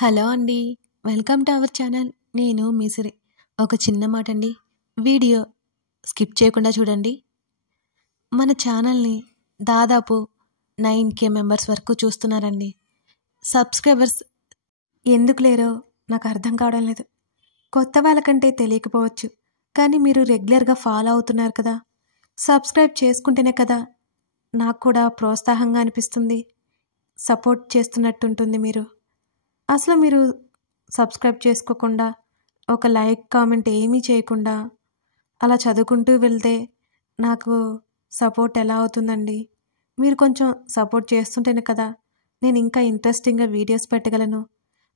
Hello అండి. Welcome to our channel. నేను మీ సిరి. ఒక చిన్న మాట అండి. వీడియో స్కిప్ చేయకుండా చూడండి. మన ఛానల్ని దాదాపు 9K మెంబర్స్ వరకు చూస్తున్నారండి. సబ్స్క్రైబర్స్ ఎందుకు లేరో నాకు అర్థం కావడం లేదు. కొత్త వాళ్ళకంటే తెలియకపోవచ్చు, కానీ మీరు రెగ్యులర్గా ఫాలో అవుతున్నారు కదా. సబ్స్క్రైబ్ చేసుకుంటేనే కదా నాకు కూడా ప్రోత్సాహంగా అనిపిస్తుంది, సపోర్ట్ చేస్తున్నట్టుంటుంది. అసలు మీరు సబ్స్క్రైబ్ చేసుకోకుండా, ఒక లైక్ కామెంట్ ఏమీ చేయకుండా అలా చదువుకుంటూ వెళ్తే నాకు సపోర్ట్ ఎలా అవుతుందండి? మీరు కొంచెం సపోర్ట్ చేస్తుంటేనే కదా నేను ఇంకా ఇంట్రెస్టింగ్గా వీడియోస్ పెట్టగలను.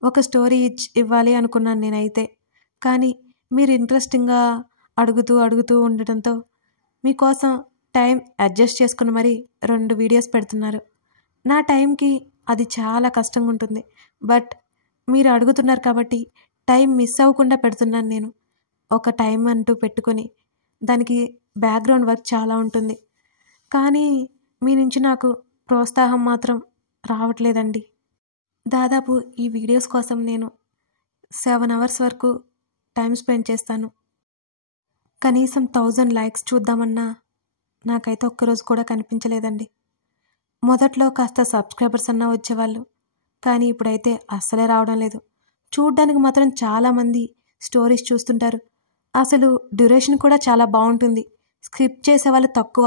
ఒక స్టోరీ ఇవ్వాలి అనుకున్నాను నేనైతే, కానీ మీరు ఇంట్రెస్టింగ్గా అడుగుతూ ఉండటంతో మీకోసం టైం అడ్జస్ట్ చేసుకుని మరీ 2 వీడియోస్ పెడుతున్నారు. నా టైంకి అది చాలా కష్టంగా ఉంటుంది, బట్ మీరు అడుగుతున్నారు కాబట్టి టైం మిస్ అవ్వకుండా పెడుతున్నాను నేను. ఒక టైం అంటూ పెట్టుకొని దానికి బ్యాక్గ్రౌండ్ వర్క్ చాలా ఉంటుంది, కానీ మీ నుంచి నాకు ప్రోత్సాహం మాత్రం రావట్లేదండి. దాదాపు ఈ వీడియోస్ కోసం నేను 7 అవర్స్ వరకు టైం స్పెండ్ చేస్తాను. కనీసం 1000 లైక్స్ చూద్దామన్నా నాకైతే ఒక్కరోజు కూడా కనిపించలేదండి. మొదట్లో కాస్త సబ్స్క్రైబర్స్ అన్నా వచ్చేవాళ్ళు, కానీ ఇప్పుడైతే అస్సలే రావడం లేదు. చూడ్డానికి మాత్రం చాలామంది స్టోరీస్ చూస్తుంటారు. అసలు డ్యూరేషన్ కూడా చాలా బాగుంటుంది. స్కిప్ చేసేవాళ్ళు తక్కువ,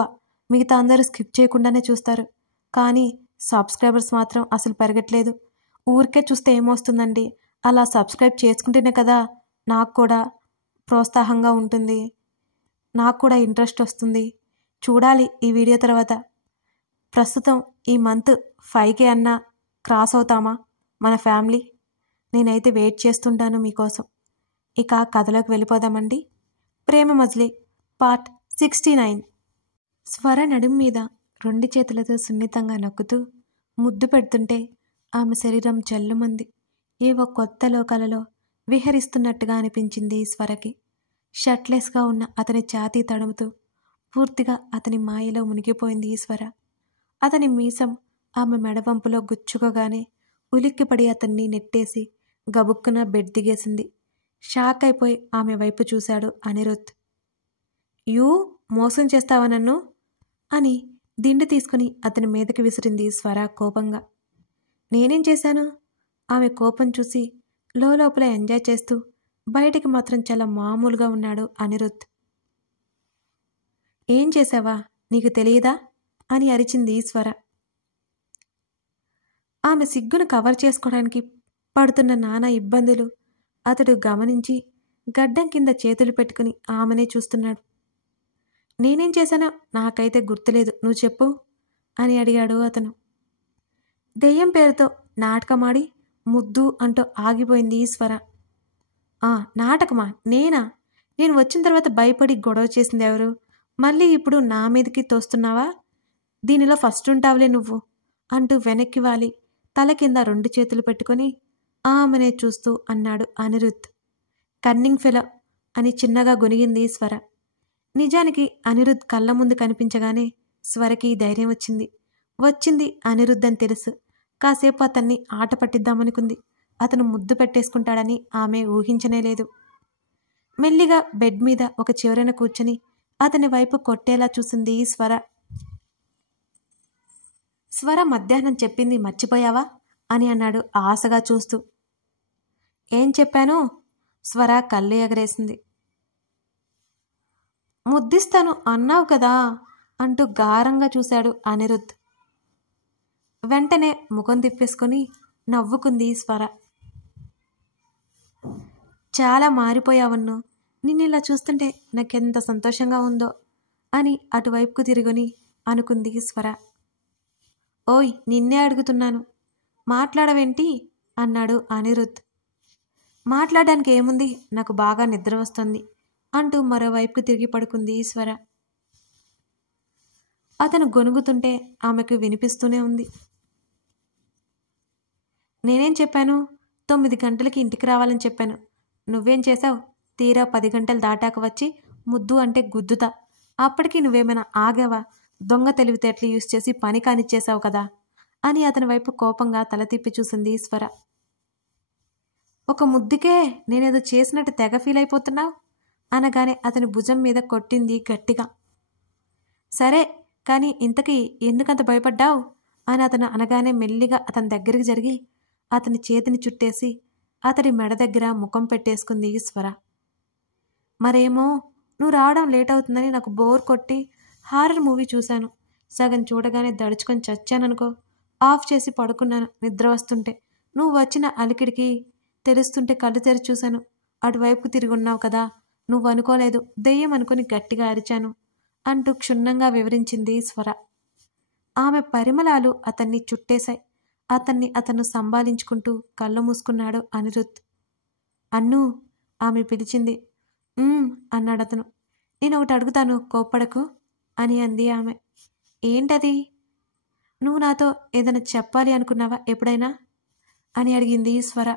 మిగతా అందరూ స్కిప్ చేయకుండానే చూస్తారు. కానీ సబ్స్క్రైబర్స్ మాత్రం అసలు పెరగట్లేదు. ఊరికే చూస్తే ఏమొస్తుందండి? అలా సబ్స్క్రైబ్ చేసుకుంటేనే కదా నాకు కూడా ప్రోత్సాహంగా ఉంటుంది, నాకు కూడా ఇంట్రెస్ట్ వస్తుంది. చూడాలి ఈ వీడియో తర్వాత. ప్రస్తుతం ఈ మంత్ 5K అన్నా క్రాస్ అవుతామా మన ఫ్యామిలీ? నేనైతే వెయిట్ చేస్తుంటాను మీకోసం. ఇక కథలోకి వెళ్ళిపోదామండి. ప్రేమ మజిలీ పార్ట్ 69. స్వర నడుం మీద 2 చేతులతో సున్నితంగా నొక్కుతూ ముద్దు పెడుతుంటే ఆమె శరీరం జల్లుమంది. ఏవో కొత్త లోకాలలో విహరిస్తున్నట్టుగా అనిపించింది స్వరకి. షర్ట్లెస్గా ఉన్న అతని ఛాతీ తడుముతూ పూర్తిగా అతని మాయలో మునిగిపోయింది స్వర. అతని మీసం ఆమె మెడవంపులో గుచ్చుకోగానే ఉలిక్కిపడి అతన్ని నెట్టేసి గబుక్కున బెడ్ దిగేసింది. షాక్ అయిపోయి ఆమె వైపు చూశాడు అనిరుద్. యూ మోసం చేస్తావా నన్ను అని దిండు తీసుకుని అతని మీదకి విసిరింది స్వర కోపంగా. నేనేం చేశాను? ఆమె కోపం చూసి లోపల ఎంజాయ్ చేస్తూ బయటికి మాత్రం చాలా మామూలుగా ఉన్నాడు అనిరుద్. ఏం చేశావా, నీకు తెలియదా అని అరిచింది స్వర. ఆమె సిగ్గును కవర్ చేసుకోవడానికి పడుతున్న నానా ఇబ్బందులు అతడు గమనించి గడ్డం కింద చేతులు పెట్టుకుని ఆమెనే చూస్తున్నాడు. నేనేం చేశానో నాకైతే గుర్తులేదు, నువ్వు చెప్పు అని అడిగాడు అతను. దెయ్యం పేరుతో నాటకమాడి ముద్దు అంటూ ఆగిపోయింది స్వర. నాటకమా? నేనా? నేను వచ్చిన తర్వాత భయపడి గొడవ చేసింది ఎవరు? మళ్ళీ ఇప్పుడు నా మీదకి తోస్తున్నావా? దీనిలో ఫస్ట్ ఉంటావులే నువ్వు అంటూ వెనక్కి వాలి తల కింద 2 చేతులు పెట్టుకుని ఆమెనే చూస్తూ అన్నాడు అనిరుద్. కన్నింగ్ ఫెలో అని చిన్నగా గొనిగింది స్వర. నిజానికి అనిరుద్ కళ్ళ ముందు కనిపించగానే స్వరకి ధైర్యం వచ్చింది అనిరుద్ అని తెలుసు. కాసేపు అతన్ని ఆట పట్టిద్దామనుకుంది. అతను ముద్దు పెట్టేసుకుంటాడని ఆమె ఊహించనేలేదు. మెల్లిగా బెడ్ మీద ఒక చివరన కూర్చొని అతని వైపు కొట్టేలా చూసింది స్వర. స్వర మధ్యాహ్నం చెప్పింది మర్చిపోయావా అని అన్నాడు ఆశగా చూస్తూ. ఏం చెప్పాను? స్వర కళ్ళు ఎగరేసింది. ముద్దిస్తాను అన్నావు కదా అంటూ గారంగా చూశాడు అనిరుద్. వెంటనే ముఖం తిప్పేసుకొని నవ్వుకుంది స్వర. చాలా మారిపోయావన్ను, నిన్నిలా చూస్తుంటే నాకెంత సంతోషంగా ఉందో అని అటువైపుకు తిరుగుని అనుకుంది స్వర. ఓయ్, నిన్నే అడుగుతున్నాను, మాట్లాడవేంటి అన్నాడు అనిరుద్. మాట్లాడడానికి ఏముంది, నాకు బాగా నిద్ర వస్తుంది అంటూ మరోవైపుకు తిరిగి పడుకుంది స్వర. అతను గొనుగుతుంటే ఆమెకు వినిపిస్తూనే ఉంది. నేనేం చెప్పాను? 9 గంటలకి ఇంటికి రావాలని చెప్పాను. నువ్వేం చేశావు? తీరా 10 గంటలు దాటాక వచ్చి ముద్దు అంటే గుద్దుతా. అప్పటికి నువ్వేమైనా ఆగావా? దొంగ తెలివితేటలు యూజ్ చేసి పని కానిచ్చేశావు కదా అని అతని వైపు కోపంగా తల తిప్పి చూసింది స్వర. ఒక ముద్దుకే నేనేదో చేసినట్టు తెగ ఫీల్ అయిపోతున్నావు అనగానే అతని భుజం మీద కొట్టింది గట్టిగా. సరే కానీ ఇంతకీ ఎందుకంత భయపడ్డావు అని అతను అనగానే మెల్లిగా అతని దగ్గరికి జరిగి అతని చేతిని చుట్టేసి అతడి మెడ దగ్గర ముఖం పెట్టేసుకుంది స్వర. మరేమో నువ్వు రావడం లేట్ అవుతుందని నాకు బోర్ కొట్టి హారర్ మూవీ చూశాను. సగం చూడగానే దడుచుకొని చచ్చాననుకో. ఆఫ్ చేసి పడుకున్నాను నిద్ర వస్తుంటే. నువ్వు వచ్చిన అలికిడికి తెలుస్తుంటే కళ్ళు తెరిచి చూశాను. అటువైపుకు తిరిగి ఉన్నావు కదా. నువ్వు అనుకోలేదు, దెయ్యం అనుకుని గట్టిగా అరిచాను అంటూ క్షుణ్ణంగా వివరించింది స్వర. ఆమె పరిమళాలు అతన్ని చుట్టేశాయి. అతను సంభాళించుకుంటూ కళ్ళు మూసుకున్నాడు అనిరుద్. అన్నూ ఆమె పిలిచింది. అన్నాడతను. నేను ఒకటి అడుగుతాను, కోప్పడకు అని అంది ఆమె. ఏంటది? నువ్వు నాతో ఏదైనా చెప్పాలి అనుకున్నావా ఎప్పుడైనా అని అడిగింది స్వర.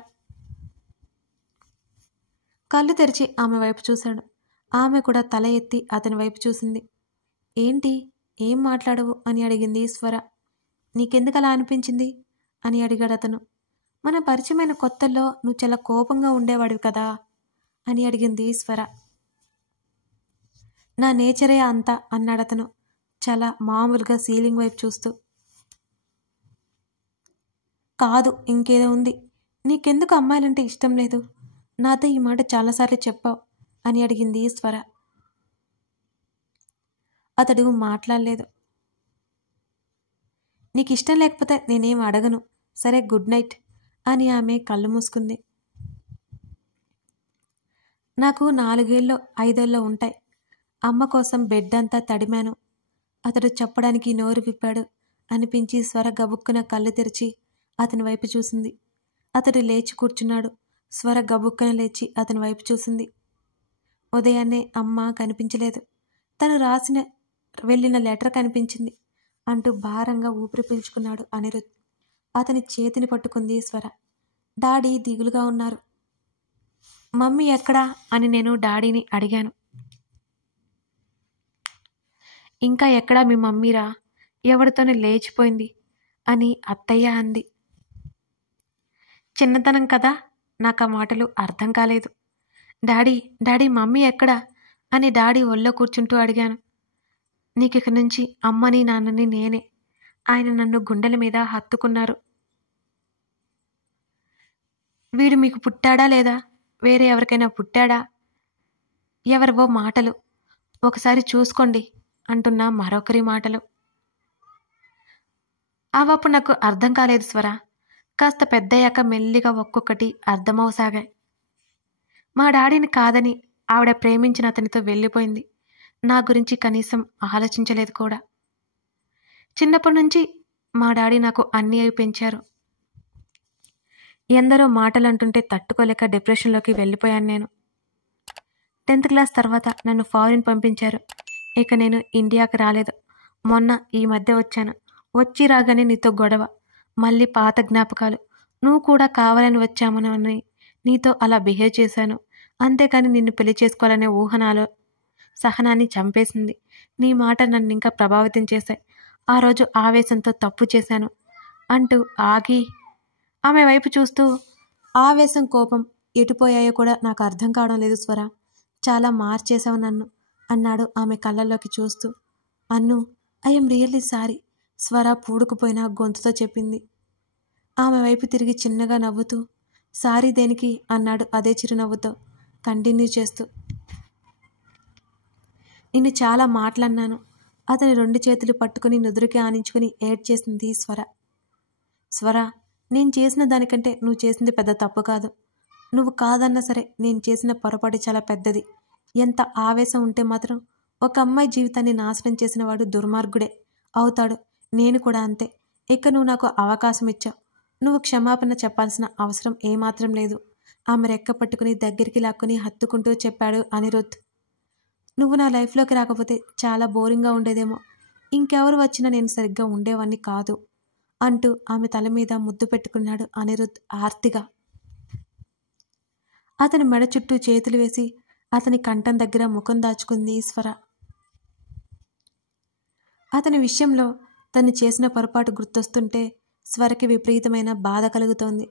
కళ్ళు తెరిచి ఆమె వైపు చూశాడు. ఆమె కూడా తల ఎత్తి అతని వైపు చూసింది. ఏంటి, ఏం మాట్లాడవు అని అడిగింది స్వర. నీకెందుకు అలా అనిపించింది అని అడిగాడు అతను. మన పరిచయమైన కొత్తల్లో నువ్వు చాలా కోపంగా ఉండేవాడివి కదా అని అడిగింది స్వర. నా నేచరే అంతా అన్నాడతను చాలా మామూలుగా సీలింగ్ వైపు చూస్తూ. కాదు, ఇంకేదో ఉంది. నీకెందుకు అమ్మాయిలంటే ఇష్టం లేదు? నాతో ఈ మాట చాలాసార్లు చెప్పావు అని అడిగింది స్వర. అతడు మాట్లాడలేదు. నీకు ఇష్టం లేకపోతే నేనేం అడగను, సరే గుడ్ నైట్ అని ఆమె కళ్ళు మూసుకుంది. నాకు 4 5 ఉంటాయి. అమ్మ కోసం బెడ్ అంతా తడిమాను. అతడు చెప్పడానికి నోరు విప్పాడు అనిపించి స్వర గబుక్కున కళ్ళు తెరిచి అతని వైపు చూసింది. అతడు లేచి కూర్చున్నాడు. స్వర గబుక్కున లేచి అతని వైపు చూసింది. ఉదయాన్నే అమ్మ కనిపించలేదు. తను వెళ్ళిన లెటర్ కనిపించింది అంటూ భారంగా ఊపిరి పీల్చుకున్నాడు అనిరుద్. అతని చేతిని పట్టుకుంది స్వర. డాడీ దిగులుగా ఉన్నారు. మమ్మీ ఎక్కడా అని నేను డాడీని అడిగాను. ఇంకా ఎక్కడా మీ మమ్మీరా, ఎవరితోనే లేచిపోయింది అని అత్తయ్య అంది. చిన్నతనం కదా, నాకు ఆ మాటలు అర్థం కాలేదు. డాడీ మమ్మీ ఎక్కడా అని డాడీ ఒళ్ళో కూర్చుంటూ అడిగాను. నీకిక నుంచి అమ్మని నాన్నని నేనే. ఆయన నన్ను గుండెల మీద హత్తుకున్నారు. వీడు మీకు పుట్టాడా లేదా, వేరే ఎవరికైనా పుట్టాడా? ఎవరివో మాటలు, ఒకసారి చూసుకోండి అంటున్న మరొకరి మాటలు. అవప్పుడు నాకు అర్థం కాలేదు స్వర. కాస్త పెద్దయ్యాక మెల్లిగా ఒక్కొక్కటి అర్థమవసాగాయి. మా డాడీని కాదని ఆవిడ ప్రేమించిన అతనితో వెళ్ళిపోయింది. నా గురించి కనీసం ఆలోచించలేదు కూడా. చిన్నప్పటి నుంచి మా డాడీ నాకు అన్నీ అయి పెంచారు. ఎందరో మాటలు అంటుంటే తట్టుకోలేక డిప్రెషన్లోకి వెళ్ళిపోయాను నేను. 10th క్లాస్ తర్వాత నన్ను ఫారిన్ పంపించారు. ఇక నేను ఇండియాకి రాలేదు. మొన్న ఈ మధ్య వచ్చాను. వచ్చి రాగానే నీతో గొడవ, మళ్ళీ పాత జ్ఞాపకాలు. నువ్వు కూడా కావాలని వచ్చామని నీతో అలా బిహేవ్ చేశాను. అంతేకాని నిన్ను పెళ్లి చేసుకోవాలనే ఊహనాలో సహనాన్ని చంపేసింది. నీ మాట నన్ను ఇంకా ప్రభావితం చేశాయి. ఆ రోజు ఆవేశంతో తప్పు చేశాను అంటూ ఆగి ఆమె వైపు చూస్తూ, ఆవేశం కోపం ఎటుపోయాయో కూడా నాకు అర్థం కావడం లేదు స్వర. చాలా మార్చేశావు నన్ను అన్నాడు ఆమె కళ్ళల్లోకి చూస్తూ. అన్ను, ఐఎమ్ రియల్లీ సారీ స్వర పూడుకుపోయిన గొంతుతో చెప్పింది. ఆమె వైపు తిరిగి చిన్నగా నవ్వుతూ, సారీ దేనికి అన్నాడు అదే చిరునవ్వుతో కంటిన్యూ చేస్తూ. నిన్ను చాలా మాటలన్నాను. అతని 2 చేతులు పట్టుకుని నుదురుకి ఆనించుకుని ఏడ్చేసింది స్వర. స్వర, నేను చేసిన దానికంటే నువ్వు చేసింది పెద్ద తప్పు కాదు. నువ్వు కాదన్నా సరే నేను చేసిన పొరపాటు చాలా పెద్దది. ఎంత ఆవేశం ఉంటే మాత్రం ఒక అమ్మాయి జీవితాన్ని నాశనం చేసిన వాడు దుర్మార్గుడే అవుతాడు. నేను కూడా అంతే. ఇక నువ్వు నాకు అవకాశం ఇచ్చావు. నువ్వు క్షమాపణ చెప్పాల్సిన అవసరం ఏమాత్రం లేదు. ఆమె రెక్క పట్టుకుని దగ్గరికి లాక్కుని హత్తుకుంటూ చెప్పాడు అనిరుద్. నువ్వు నా లైఫ్లోకి రాకపోతే చాలా బోరింగ్గా ఉండేదేమో. ఇంకెవరు వచ్చినా నేను సరిగ్గా ఉండేవాణ్ణి కాదు అంటూ ఆమె తల మీద ముద్దు పెట్టుకున్నాడు అనిరుద్ ఆర్తిగా. అతని మెడ చుట్టూ చేతులు వేసి అతని కంఠం దగ్గర ముఖం దాచుకుంది స్వర. అతని విషయంలో తను చేసిన పొరపాటు గుర్తొస్తుంటే స్వరకి విపరీతమైన బాధ కలుగుతోంది.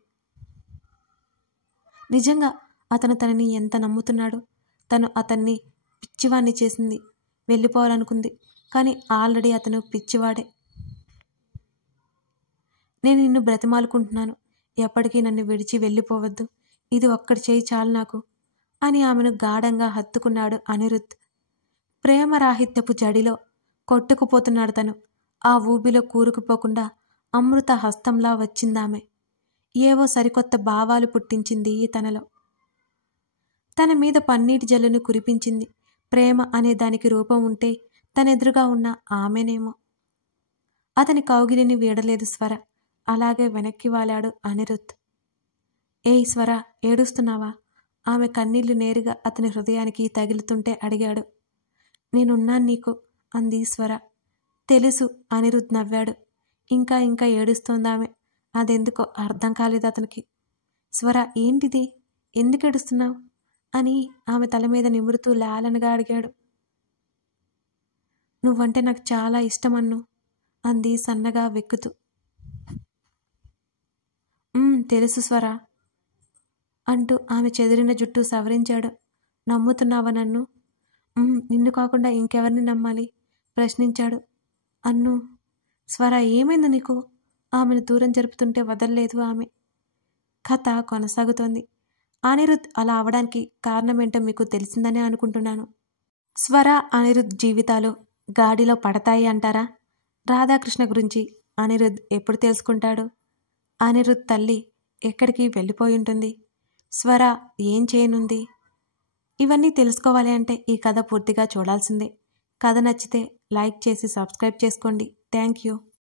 నిజంగా అతను తనని ఎంత నమ్ముతున్నాడు. తను అతన్ని పిచ్చివాణ్ణి చేసింది. వెళ్ళిపోవాలనుకుంది. కానీ ఆల్రెడీ అతను పిచ్చివాడే. నేను నిన్ను బ్రతిమాలుకుంటున్నాను. ఎప్పటికీ నన్ను విడిచి వెళ్ళిపోవద్దు. ఇది ఒక్కటి చేయి చాలు నాకు అని ఆమెను గాఢంగా హత్తుకున్నాడు అనిరుద్. ప్రేమరాహిత్యపు జడిలో కొట్టుకుపోతున్నాడు తను. ఆ ఊబిలో కూరుకుపోకుండా అమృత హస్తంలా వచ్చిందామె. ఏవో సరికొత్త భావాలు పుట్టించింది తనలో. తన మీద పన్నీటి జల్లును కురిపించింది. ప్రేమ అనే దానికి రూపం ఉంటే తనెదురుగా ఉన్న ఆమెనేమో. అతని కౌగిలిని వీడలేదు స్వర. అలాగే వెనక్కి వాలాడు అనిరుద్. ఏయ్ స్వర, ఏడుస్తున్నావా? ఆమె కన్నీళ్లు నేరుగా అతని హృదయానికి తగిలుతుంటే అడిగాడు. నేనున్నాను నీకు అంది స్వర. తెలుసు అనిరుద్ నవ్వాడు. ఇంకా ఇంకా ఏడుస్తోందామె. అదెందుకో అర్థం కాలేదు అతనికి. స్వర, ఏంటిది? ఎందుకు ఏడుస్తున్నావు అని ఆమె తల మీద నిమురుతూ లాలనగా అడిగాడు. నువ్వంటే నాకు చాలా ఇష్టమన్ను అంది సన్నగా వెక్కుతూ. తెలుసు స్వర అంటూ ఆమె చెదిరిన జుట్టు సవరించాడు. నమ్ముతున్నావా నన్ను? నిన్ను కాకుండా ఇంకెవరిని నమ్మాలి ప్రశ్నించాడు. అన్ను. స్వర, ఏమైంది నీకు? ఆమెను దూరం జరుపుతుంటే వదల్లేదు ఆమె. కథ కొనసాగుతోంది. అనిరుద్ అలా అవడానికి కారణమేంటో మీకు తెలిసిందనే అనుకుంటున్నాను. స్వర అనిరుద్ జీవితాలు గాడిలో పడతాయి అంటారా? రాధాకృష్ణ గురించి అనిరుద్ ఎప్పుడు తెలుసుకుంటాడు? అనిరుద్ తల్లి ఎక్కడికి వెళ్ళిపోయి ఉంటుంది? స్వర ఏం చేయనుంది? ఇవన్నీ తెలుసుకోవాలి అంటే ఈ కథ పూర్తిగా చూడాల్సిందే. కథ నచ్చితే లైక్ చేసి సబ్స్క్రైబ్ చేసుకోండి. Thank you.